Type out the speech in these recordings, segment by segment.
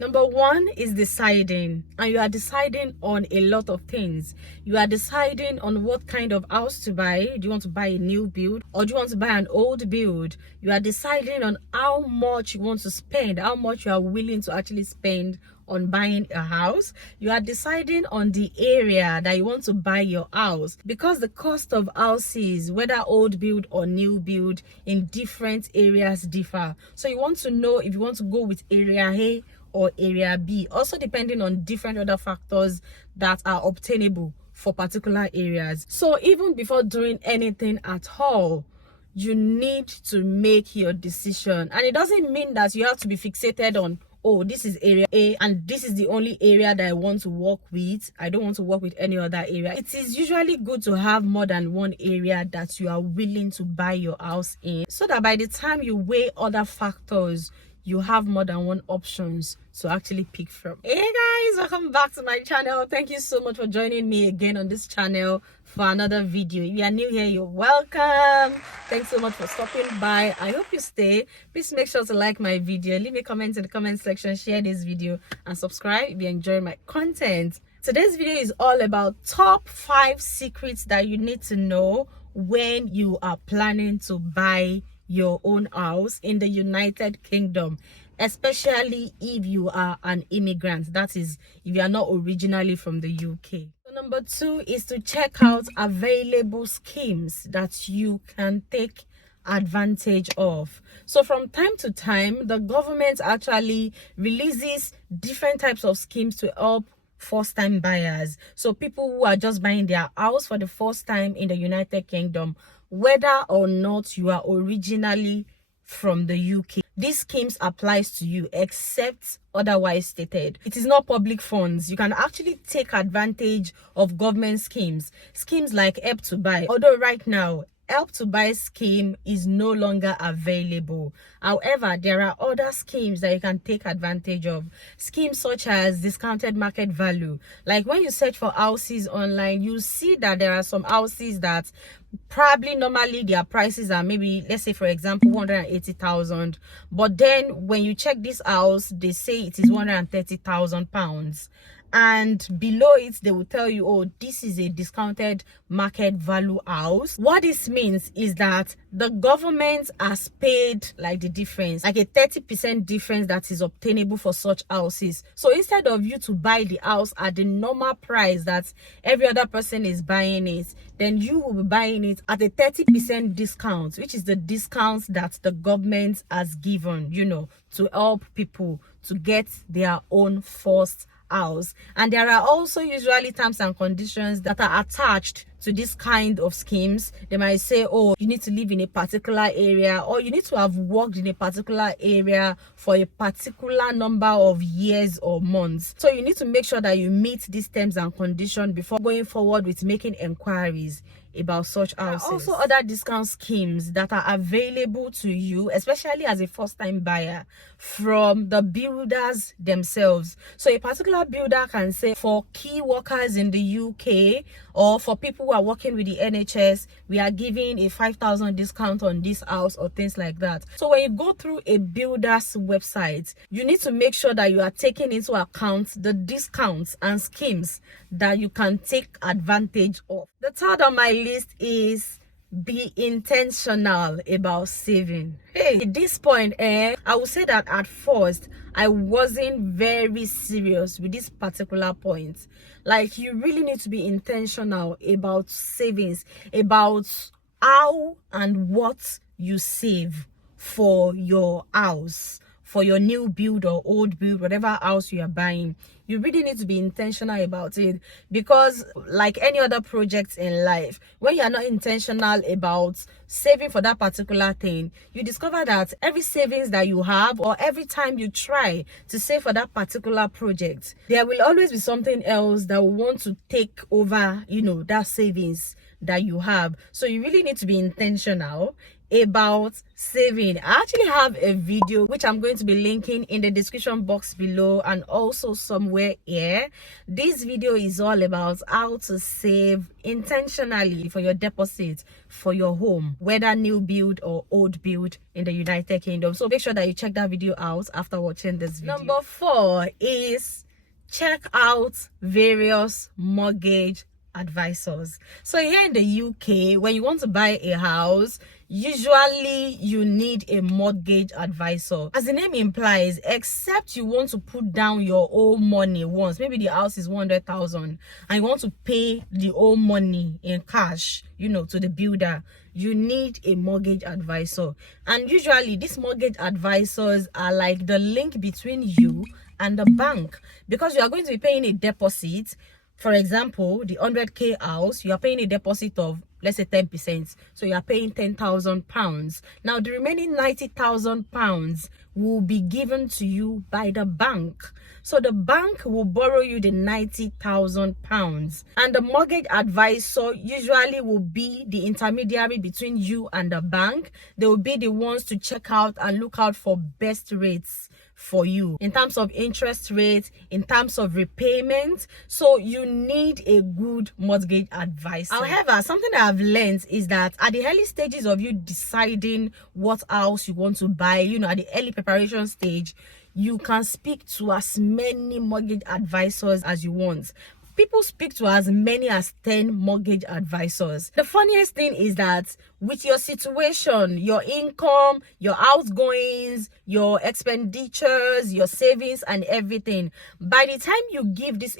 Number one is deciding, and you are deciding on a lot of things. You are deciding on what kind of house to buy. Do you want to buy a new build, or do you want to buy an old build? You are deciding on how much you want to spend, how much you are willing to actually spend on buying a house. You are deciding on the area that you want to buy your house, because the cost of houses, whether old build or new build, in different areas differ. So you want to know if you want to go with area A or area B, also depending on different other factors that are obtainable for particular areas. So even before doing anything at all, you need to make your decision. And it doesn't mean that you have to be fixated on, oh, this is area A and this is the only area that I want to work with. I don't want to work with any other area. It is usually good to have more than one area that you are willing to buy your house in, so that by the time you weigh other factors, you have more than one options to actually pick from. Hey guys, welcome back to my channel. Thank you so much for joining me again on this channel for another video. If you are new here, you're welcome. Thanks so much for stopping by. I hope you stay. Please make sure to like my video, leave a comment in the comment section, share this video, and subscribe if you enjoy my content. Today's video is all about top 5 secrets that you need to know when you are planning to buy your own house in the United Kingdom, especially if you are an immigrant, that is, if you are not originally from the UK. So number 2 is to check out available schemes that you can take advantage of. So from time to time, the government actually releases different types of schemes to help first-time buyers. So people who are just buying their house for the first time in the United Kingdom, whether or not you are originally from the UK. These schemes applies to you except otherwise stated. It is not public funds. You can actually take advantage of government schemes like Help to Buy. Although right now, Help to Buy scheme is no longer available. However, there are other schemes that you can take advantage of. Schemes such as discounted market value. Like when you search for houses online, you see that there are some houses that probably normally their prices are maybe, let's say for example, 180,000, but then when you check this house, they say it is 130,000 pounds, and below it they will tell you, oh, this is a discounted market value house. What this means is that the government has paid like the difference, like a 30% difference that is obtainable for such houses. So instead of you to buy the house at the normal price that every other person is buying it, then you will be buying it at a 30% discount, which is the discount that the government has given, you know, to help people to get their own first house. And there are also usually terms and conditions that are attached to this kind of schemes. They might say, oh, you need to live in a particular area, or you need to have worked in a particular area for a particular number of years or months. So you need to make sure that you meet these terms and conditions before going forward with making inquiries about such houses. There are also other discount schemes that are available to you, especially as a first-time buyer, from the builders themselves. So a particular builder can say, for key workers in the UK, or for people who are working with the NHS, we are giving a 5,000 discount on this house, or things like that. So when you go through a builder's website, you need to make sure that you are taking into account the discounts and schemes that you can take advantage of. The third on my list is be intentional about saving. Hey, at this point, I would say that at first I wasn't very serious with this particular point. Like, you really need to be intentional about savings, about how and what you save for your house, for your new build or old build, whatever house you are buying. You really need to be intentional about it, because like any other project in life, when you are not intentional about saving for that particular thing, you discover that every savings that you have, or every time you try to save for that particular project, there will always be something else that will want to take over, you know, that savings that you have. So you really need to be intentional about saving. I actually have a video which I'm going to be linking in the description box below and also somewhere here. This video is all about how to save intentionally for your deposit for your home, whether new build or old build in the United Kingdom. So make sure that you check that video out after watching this video. Number 4 is check out various mortgage advisors. So here in the UK, when you want to buy a house, usually you need a mortgage advisor. As the name implies, except you want to put down your own money once, maybe the house is 100,000 and you want to pay the own money in cash, you know, to the builder, you need a mortgage advisor. And usually these mortgage advisors are like the link between you and the bank, because you are going to be paying a deposit. For example, the 100k house, you are paying a deposit of, let's say, 10%. So you are paying £10,000. Now, the remaining £90,000 will be given to you by the bank. So the bank will borrow you the £90,000. And the mortgage advisor usually will be the intermediary between you and the bank. They will be the ones to check out and look out for best rates for you in terms of interest rate, in terms of repayment. So you need a good mortgage advisor. However, something that I've learned is that at the early stages of you deciding what house you want to buy, you know, at the early preparation stage, you can speak to as many mortgage advisors as you want. People speak to as many as 10 mortgage advisors. The funniest thing is that with your situation, your income, your outgoings, your expenditures, your savings and everything, by the time you give this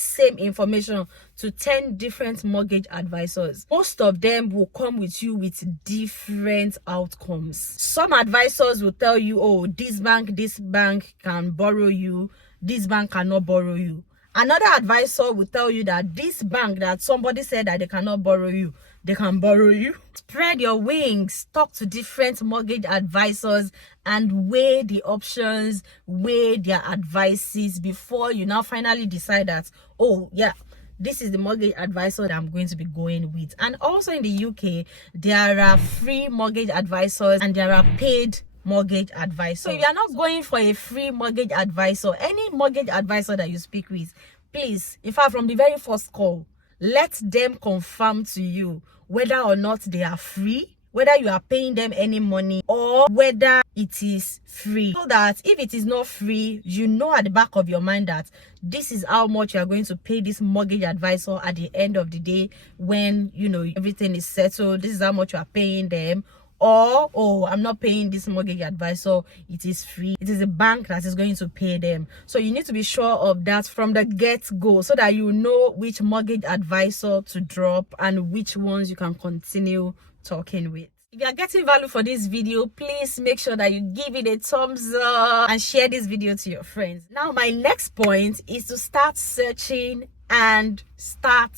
same information to 10 different mortgage advisors, most of them will come with you with different outcomes. Some advisors will tell you, oh, this bank can borrow you, this bank cannot borrow you. Another advisor will tell you that this bank that somebody said that they cannot borrow you, they can borrow you. Spread your wings, talk to different mortgage advisors and weigh the options, weigh their advices before you now finally decide that, oh yeah, this is the mortgage advisor that I'm going to be going with. And also in the UK, there are free mortgage advisors and there are paid mortgage advisor. So if you are not going for a free mortgage advisor, any mortgage advisor that you speak with, please, in fact, from the very first call, let them confirm to you whether or not they are free, whether you are paying them any money or whether it is free, so that if it is not free, you know at the back of your mind that this is how much you are going to pay this mortgage advisor at the end of the day when, you know, everything is settled. This is how much you are paying them. Or, oh, I'm not paying this mortgage advisor, it is free. It is a bank that is going to pay them. So you need to be sure of that from the get-go so that you know which mortgage advisor to drop and which ones you can continue talking with. If you are getting value for this video, please make sure that you give it a thumbs up and share this video to your friends. Now, my next point is to start searching and start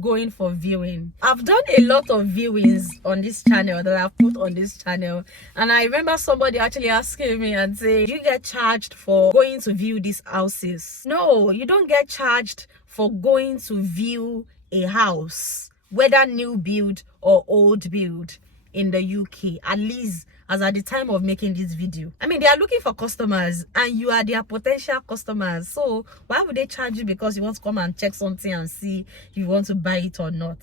going for viewing. I've done a lot of viewings on this channel that I've put on this channel, and I remember somebody actually asking me and saying, do you get charged for going to view these houses? No, you don't get charged for going to view a house, whether new build or old build in the UK, at least as at the time of making this video. I mean, they are looking for customers and you are their potential customers. So why would they charge you because you want to come and check something and see if you want to buy it or not?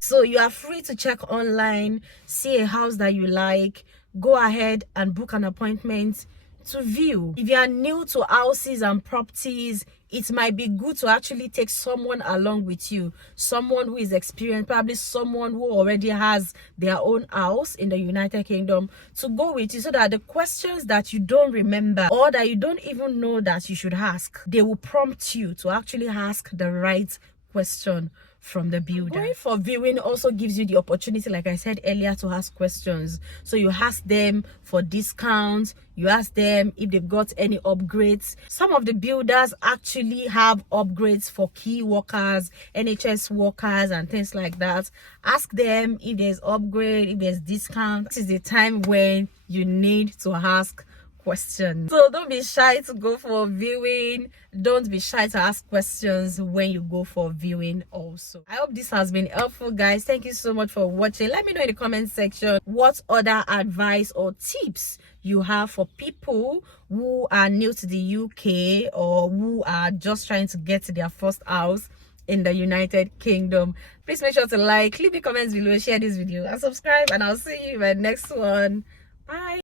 So you are free to check online, see a house that you like, go ahead and book an appointment to view. If you are new to houses and properties, it might be good to actually take someone along with you, someone who is experienced, probably someone who already has their own house in the United Kingdom, to go with you, so that the questions that you don't remember or that you don't even know that you should ask, they will prompt you to actually ask the right question from the builder. Going for viewing also gives you the opportunity, like I said earlier, to ask questions. So you ask them for discounts, you ask them if they've got any upgrades. Some of the builders actually have upgrades for key workers, NHS workers and things like that. Ask them if there's upgrade, if there's discount. This is the time when you need to ask questions. So don't be shy to go for viewing. Don't be shy to ask questions when you go for viewing also. I hope this has been helpful, guys. Thank you so much for watching. Let me know in the comment section what other advice or tips you have for people who are new to the UK or who are just trying to get to their first house in the United Kingdom. Please make sure to like, leave the comments below, share this video and subscribe, and I'll see you in my next one. Bye.